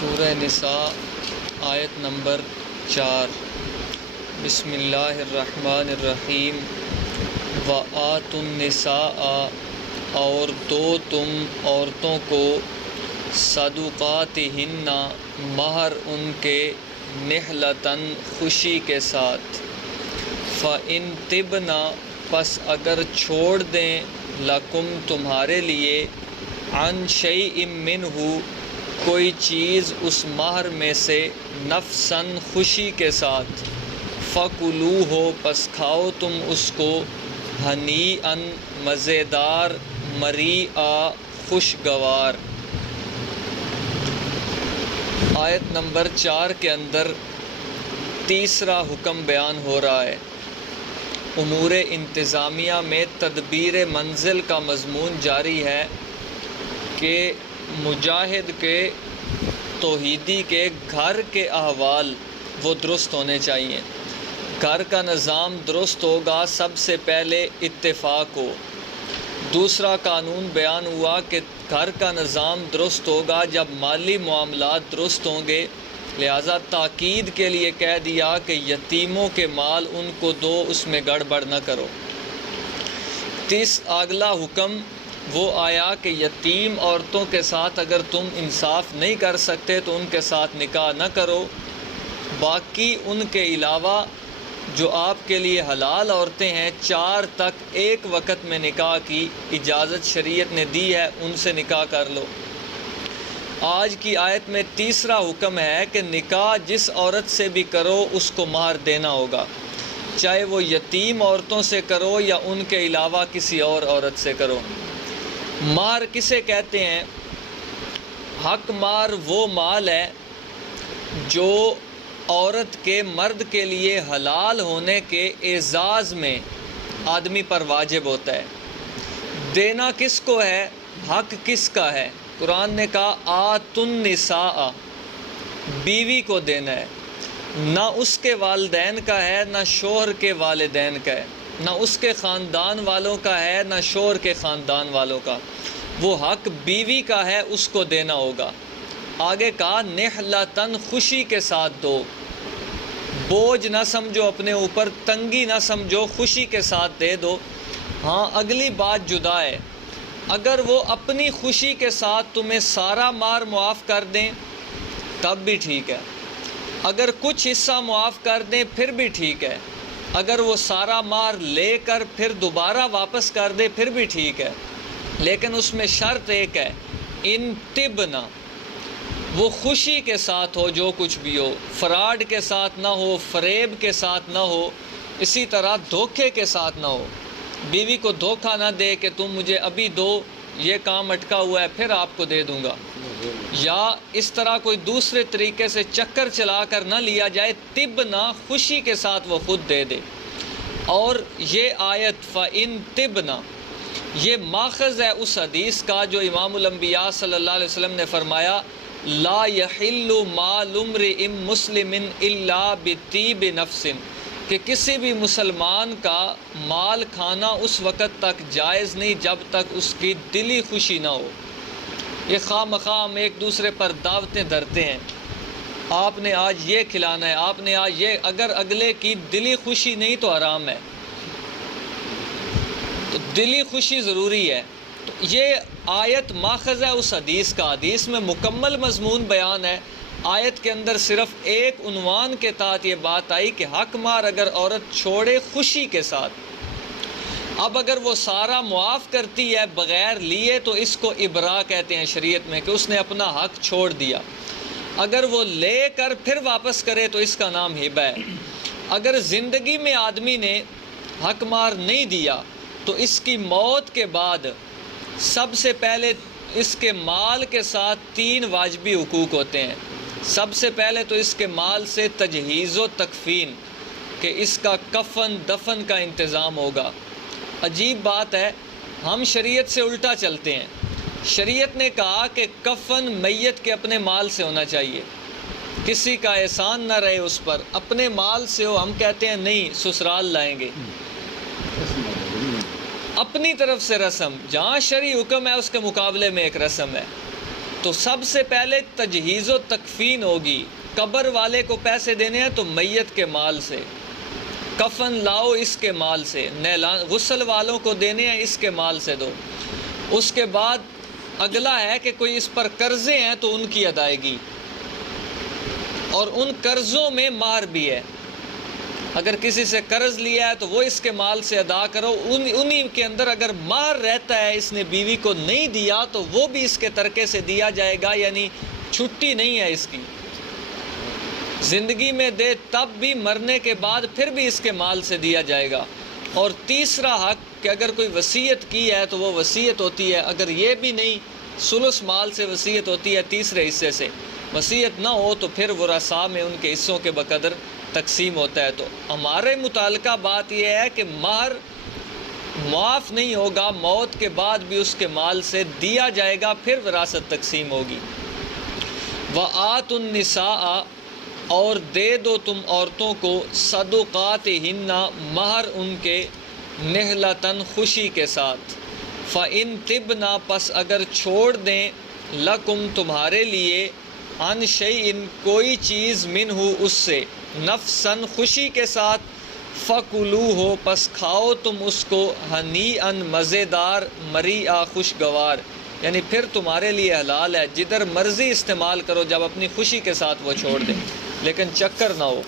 سورہ نساء آیت نمبر 4۔ بسم اللہ الرحمن الرحیم۔ وَآتُوا النِّسَاءَ، اور دو تم عورتوں کو صدقاتہن، مہر ان کے، نحلتاً خوشی کے ساتھ۔ فَإِن طِبْنَ، پس اگر چھوڑ دیں، لَکُم تمہارے لیے، عن شیء منہ کوئی چیز اس مہر میں سے، نفساً خوشی کے ساتھ، فَکُلُوہ، پس کھاؤ تم اس کو، ہنیئاً مزیدار، مریئا خوشگوار۔ آیت نمبر 4 کے اندر تیسرا حکم بیان ہو رہا ہے۔ امور انتظامیہ میں تدبیر منزل کا مضمون جاری ہے کہ مجاہد کے، توحیدی کے گھر کے احوال وہ درست ہونے چاہیے۔ گھر کا نظام درست ہوگا سب سے پہلے اتفاق ہو۔ دوسرا قانون بیان ہوا کہ گھر کا نظام درست ہوگا جب مالی معاملات درست ہوں گے، لہٰذا تاکید کے لیے کہہ دیا کہ یتیموں کے مال ان کو دو، اس میں گڑبڑ نہ کرو۔ اگلا حکم وہ آیا کہ یتیم عورتوں کے ساتھ اگر تم انصاف نہیں کر سکتے تو ان کے ساتھ نکاح نہ کرو۔ باقی ان کے علاوہ جو آپ کے لیے حلال عورتیں ہیں، 4 تک ایک وقت میں نکاح کی اجازت شریعت نے دی ہے، ان سے نکاح کر لو۔ آج کی آیت میں تیسرا حکم ہے کہ نکاح جس عورت سے بھی کرو اس کو مہر دینا ہوگا، چاہے وہ یتیم عورتوں سے کرو یا ان کے علاوہ کسی اور عورت سے کرو۔ مہر کسے کہتے ہیں؟ حق مہر وہ مال ہے جو عورت کے مرد کے لیے حلال ہونے کے اعزاز میں آدمی پر واجب ہوتا ہے۔ دینا کس کو ہے؟ حق کس کا ہے؟ قرآن نے کہا آتوا النساء، بیوی کو دینا ہے، نہ اس کے والدین کا ہے، نہ شوہر کے والدین کا ہے، نہ اس کے خاندان والوں کا ہے، نہ شوہر کے خاندان والوں کا۔ وہ حق بیوی کا ہے، اس کو دینا ہوگا۔ آگے کہا نحلتاً، خوشی کے ساتھ دو، بوجھ نہ سمجھو اپنے اوپر، تنگی نہ سمجھو، خوشی کے ساتھ دے دو۔ ہاں اگلی بات جدا ہے، اگر وہ اپنی خوشی کے ساتھ تمہیں سارا مہر معاف کر دیں تب بھی ٹھیک ہے، اگر کچھ حصہ معاف کر دیں پھر بھی ٹھیک ہے، اگر وہ سارا مہر لے کر پھر دوبارہ واپس کر دے پھر بھی ٹھیک ہے، لیکن اس میں شرط ایک ہے، ان طبنا، وہ خوشی کے ساتھ ہو، جو کچھ بھی ہو، فراڈ کے ساتھ نہ ہو، فریب کے ساتھ نہ ہو، اسی طرح دھوکے کے ساتھ نہ ہو۔ بیوی کو دھوکہ نہ دے کہ تم مجھے ابھی دو، یہ کام اٹکا ہوا ہے پھر آپ کو دے دوں گا، یا اس طرح کوئی دوسرے طریقے سے چکر چلا کر نہ لیا جائے۔ طبنا، خوشی کے ساتھ وہ خود دے دے۔ اور یہ آیت فَإِن طِبْنَ، یہ ماخذ ہے اس حدیث کا جو امام الانبیاء صلی اللہ علیہ وسلم نے فرمایا لا يحل مال امرئ مسلم الا بطیب نفس، کہ کسی بھی مسلمان کا مال کھانا اس وقت تک جائز نہیں جب تک اس کی دلی خوشی نہ ہو۔ یہ خواہ مخواہ ہم ایک دوسرے پر دعوتیں دھرتے ہیں، آپ نے آج یہ کھلانا ہے، آپ نے آج یہ، اگر اگلے کی دلی خوشی نہیں تو حرام ہے۔ تو دلی خوشی ضروری ہے۔ تو یہ آیت ماخذ ہے اس حدیث کا، حدیث میں مکمل مضمون بیان ہے، آیت کے اندر صرف ایک عنوان کے تحت یہ بات آئی کہ حق مہر اگر عورت چھوڑے خوشی کے ساتھ۔ اب اگر وہ سارا معاف کرتی ہے بغیر لیے تو اس کو ابراء کہتے ہیں شریعت میں، کہ اس نے اپنا حق چھوڑ دیا۔ اگر وہ لے کر پھر واپس کرے تو اس کا نام ہبہ ہے۔ اگر زندگی میں آدمی نے حق مہر نہیں دیا تو اس کی موت کے بعد سب سے پہلے اس کے مال کے ساتھ 3 واجبی حقوق ہوتے ہیں۔ سب سے پہلے تو اس کے مال سے تجہیز و تکفین، کہ اس کا کفن دفن کا انتظام ہوگا۔ عجیب بات ہے، ہم شریعت سے الٹا چلتے ہیں۔ شریعت نے کہا کہ کفن میت کے اپنے مال سے ہونا چاہیے، کسی کا احسان نہ رہے اس پر، اپنے مال سے ہو۔ ہم کہتے ہیں نہیں، سسرال لائیں گے، اپنی طرف سے رسم، جہاں شرعی حکم ہے اس کے مقابلے میں ایک رسم ہے۔ تو سب سے پہلے تجہیز و تکفین ہوگی. قبر والے کو پیسے دینے ہیں تو میت کے مال سے، کفن لاؤ اس کے مال سے، غسل والوں کو دینے ہیں اس کے مال سے دو. اس کے بعد اگلا ہے کہ کوئی اس پر قرضے ہیں تو ان کی ادائیگی، اور ان قرضوں میں مہر بھی ہے. اگر کسی سے قرض لیا ہے تو وہ اس کے مال سے ادا کرو. انہی کے اندر اگر مہر رہتا ہے، اس نے بیوی کو نہیں دیا تو وہ بھی اس کے ترکے سے دیا جائے گا، یعنی چھٹی نہیں ہے اس کی. زندگی میں دے تب بھی، مرنے کے بعد پھر بھی اس کے مال سے دیا جائے گا. اور تیسرا حق کہ اگر کوئی وصیت کی ہے تو وہ وصیت ہوتی ہے، اگر یہ بھی نہیں، ثلث مال سے وصیت ہوتی ہے، تیسرے حصے سے. وصیت نہ ہو تو پھر ورثاء میں ان کے حصوں کے بقدر تقسیم ہوتا ہے. تو ہمارے متعلقہ بات یہ ہے کہ مہر معاف نہیں ہوگا، موت کے بعد بھی اس کے مال سے دیا جائے گا، پھر وراثت تقسیم ہوگی. وَآتُوا النِّسَاءَ، اور دے دو تم عورتوں کو، صدقاتہن، مہر ان کے، نہلتاً، خوشی کے ساتھ. فَإِن طِبْنَ، پس اگر چھوڑ دیں، لکم، تمہارے لیے، عن شیئن، کوئی چیز، منہ، اس سے، نفساً، خوشی کے ساتھ، فَكُلُوهُ، پس کھاؤ تم اس کو، ہنیئاً، مزیدار، مریئا، خوشگوار. یعنی پھر تمہارے لیے حلال ہے، جدھر مرضی استعمال کرو، جب اپنی خوشی کے ساتھ وہ چھوڑ دیں، لیکن چکر نہ ہو.